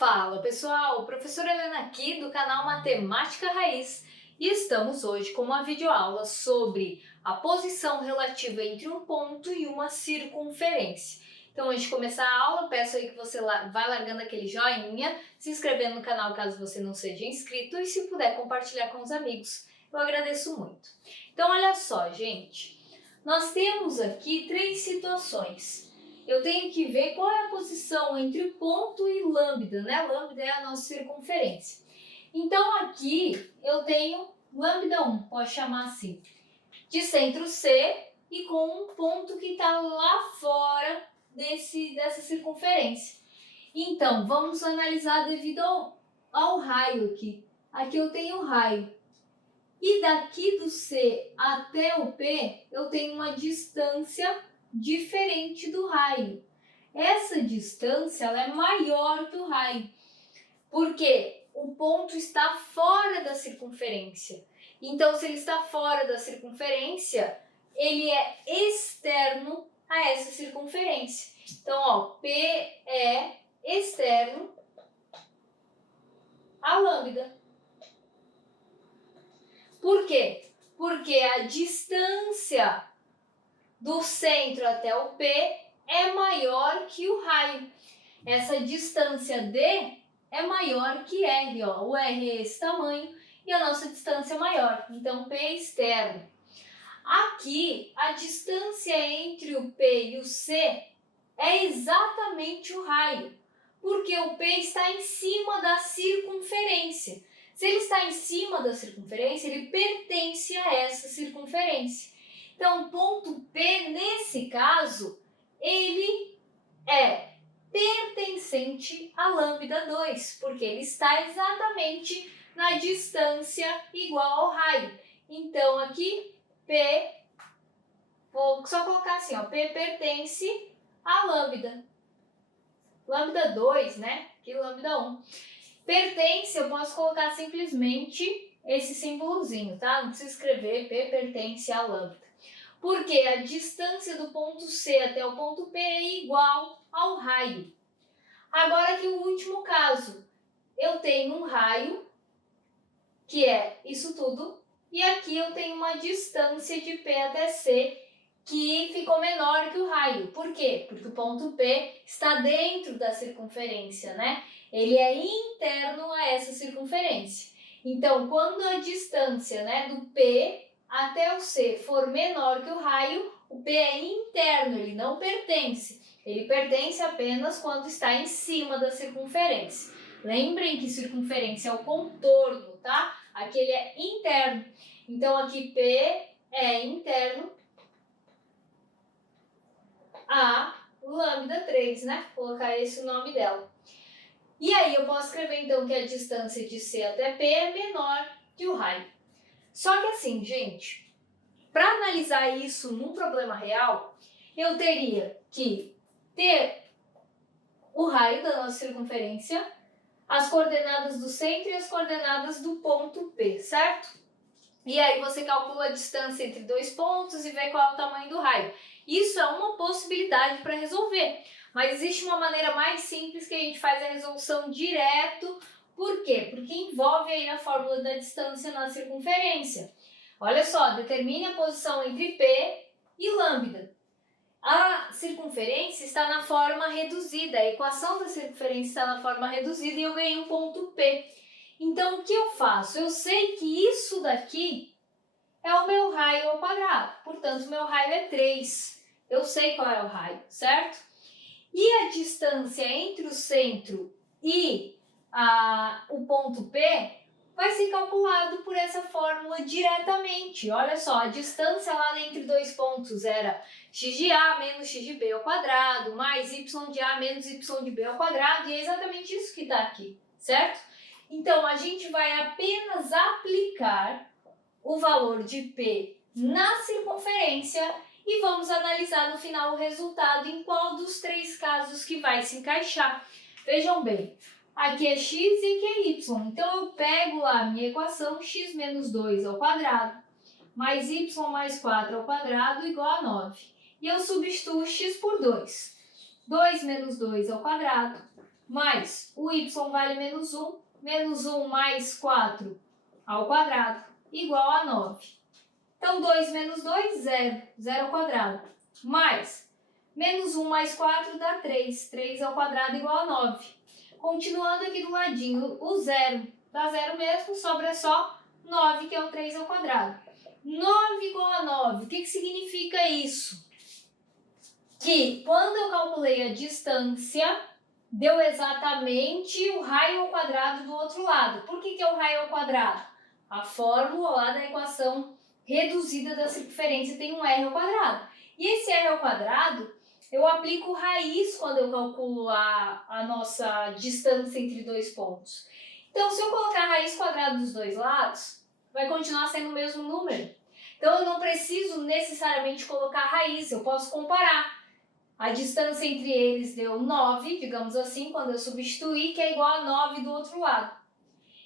Fala pessoal, professora Helena aqui do canal Matemática Raiz e estamos hoje com uma videoaula sobre a posição relativa entre um ponto e uma circunferência. Então antes de começar a aula, peço aí que você vá largando aquele joinha, se inscrevendo no canal caso você não seja inscrito e se puder compartilhar com os amigos, eu agradeço muito. Então olha só gente, nós temos aqui três situações. Eu tenho que ver qual é a posição entre o ponto e lambda, né? Lambda é a nossa circunferência. Então aqui eu tenho lambda 1, pode chamar assim, de centro C e com um ponto que está lá fora dessa circunferência. Então vamos analisar devido ao raio aqui. Aqui eu tenho o raio. E daqui do C até o P eu tenho uma distância diferente do raio. Essa distância ela é maior que o raio, porque o ponto está fora da circunferência. Então, se ele está fora da circunferência, ele é externo a essa circunferência. Então, ó, P é externo a lambda. Por quê? Porque a distância do centro até o P é maior que o raio. Essa distância D é maior que R, ó. O R é esse tamanho e a nossa distância é maior. Então, P é externo. Aqui, a distância entre o P e o C é exatamente o raio, porque o P está em cima da circunferência. Se ele está em cima da circunferência, ele pertence a essa circunferência. Então, o ponto P, nesse caso, ele é pertencente a lambda 2, porque ele está exatamente na distância igual ao raio. Então, aqui, P, vou só colocar assim, ó, P pertence a lambda. Lambda 2, né? Aqui, lambda 1. Pertence, eu posso colocar simplesmente esse símbolozinho, tá? Não precisa escrever P pertence a lambda. Porque a distância do ponto C até o ponto P é igual ao raio. Agora aqui o último caso. Eu tenho um raio, que é isso tudo, e aqui eu tenho uma distância de P até C, que ficou menor que o raio. Por quê? Porque o ponto P está dentro da circunferência, né? Ele é interno a essa circunferência. Então, quando a distância, né, do P até o C for menor que o raio, o P é interno, ele não pertence. Ele pertence apenas quando está em cima da circunferência. Lembrem que circunferência é o contorno, tá? Aqui ele é interno. Então, aqui P é interno a lambda 3, né? Vou colocar esse o nome dela. E aí eu posso escrever então que a distância de C até P é menor que o raio. Só que assim, gente, para analisar isso num problema real, eu teria que ter o raio da nossa circunferência, as coordenadas do centro e as coordenadas do ponto P, certo? E aí você calcula a distância entre dois pontos e vê qual é o tamanho do raio. Isso é uma possibilidade para resolver, mas existe uma maneira mais simples que a gente faz a resolução direto. Por quê? Porque envolve aí a fórmula da distância na circunferência. Olha só, determine a posição entre P e lambda. A circunferência está na forma reduzida, a equação da circunferência está na forma reduzida e eu ganhei um ponto P. Então, o que eu faço? Eu sei que isso daqui é o meu raio ao quadrado, portanto, o meu raio é 3. Eu sei qual é o raio, certo? E a distância entre o centro e o ponto P vai ser calculado por essa fórmula diretamente. Olha só, a distância lá entre dois pontos era x de A menos x de B ao quadrado, mais y de A menos y de B ao quadrado, e é exatamente isso que está aqui, certo? Então, a gente vai apenas aplicar o valor de P na circunferência e vamos analisar no final o resultado em qual dos três casos que vai se encaixar. Vejam bem, aqui é x e aqui é y. Então, eu pego lá a minha equação x menos 2 ao quadrado mais y mais 4 ao quadrado igual a 9. E eu substituo x por 2. 2 menos 2 ao quadrado mais o y vale menos 1 mais 4 ao quadrado, igual a 9. Então, 2 menos 2, 0, 0 ao quadrado, mais menos 1 mais 4 dá 3, 3 ao quadrado igual a 9. Continuando aqui do ladinho, o 0 dá 0 mesmo, sobra só 9, que é o 3 ao quadrado. 9 igual a 9, o que significa isso? Que quando eu calculei a distância, deu exatamente o raio ao quadrado do outro lado. Por que é o raio ao quadrado? A fórmula lá da equação reduzida da circunferência tem um r ao quadrado. E esse r ao quadrado, eu aplico raiz quando eu calculo a nossa distância entre dois pontos. Então, se eu colocar a raiz quadrada dos dois lados, vai continuar sendo o mesmo número. Então, eu não preciso necessariamente colocar raiz, eu posso comparar. A distância entre eles deu 9, digamos assim, quando eu substituir, que é igual a 9 do outro lado.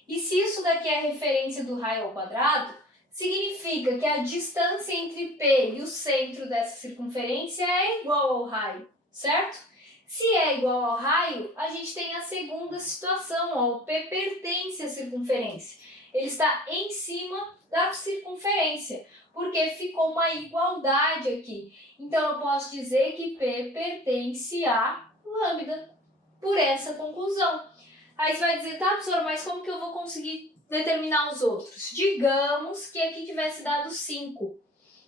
E se isso daqui é a referência do raio ao quadrado, significa que a distância entre P e o centro dessa circunferência é igual ao raio, certo? Se é igual ao raio, a gente tem a segunda situação, ó, o P pertence à circunferência. Ele está em cima da circunferência, porque ficou uma igualdade aqui. Então, eu posso dizer que P pertence a lambda, por essa conclusão. Aí você vai dizer, tá, professora, mas como que eu vou conseguir determinar os outros? Digamos que aqui tivesse dado 5.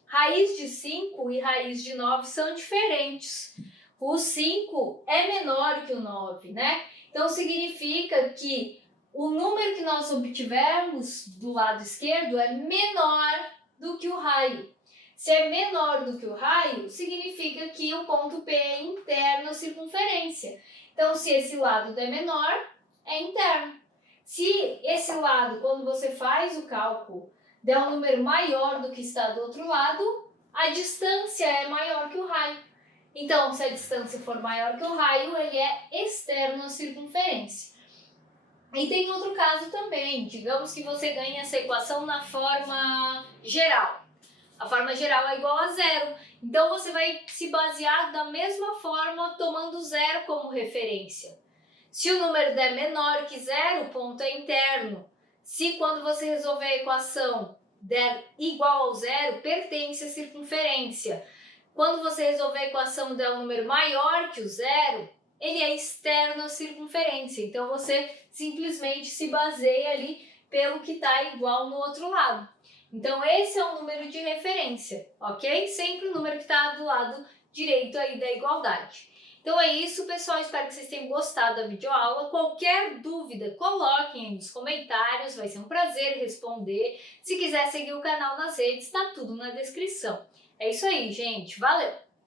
Raiz de 5 e raiz de 9 são diferentes. O 5 é menor que o 9, né? Então, significa que o número que nós obtivermos do lado esquerdo é menor do que o raio. Se é menor do que o raio, significa que o ponto P é interno à circunferência. Então, se esse lado é menor, é interno. Se esse lado, quando você faz o cálculo, der um número maior do que está do outro lado, a distância é maior que o raio. Então, se a distância for maior que o raio, ele é externo à circunferência. E tem outro caso também, digamos que você ganha essa equação na forma geral. A forma geral é igual a 0, então você vai se basear da mesma forma tomando 0 como referência. Se o número der menor que 0, o ponto é interno. Se quando você resolver a equação der igual ao 0, pertence à circunferência. Quando você resolver a equação der um número maior que o 0, ele é externo à circunferência. Então, você simplesmente se baseia ali pelo que está igual no outro lado. Então, esse é o número de referência, ok? Sempre o número que está do lado direito aí da igualdade. Então é isso, pessoal. Espero que vocês tenham gostado da videoaula. Qualquer dúvida, coloquem aí nos comentários. Vai ser um prazer responder. Se quiser seguir o canal nas redes, está tudo na descrição. É isso aí, gente. Valeu!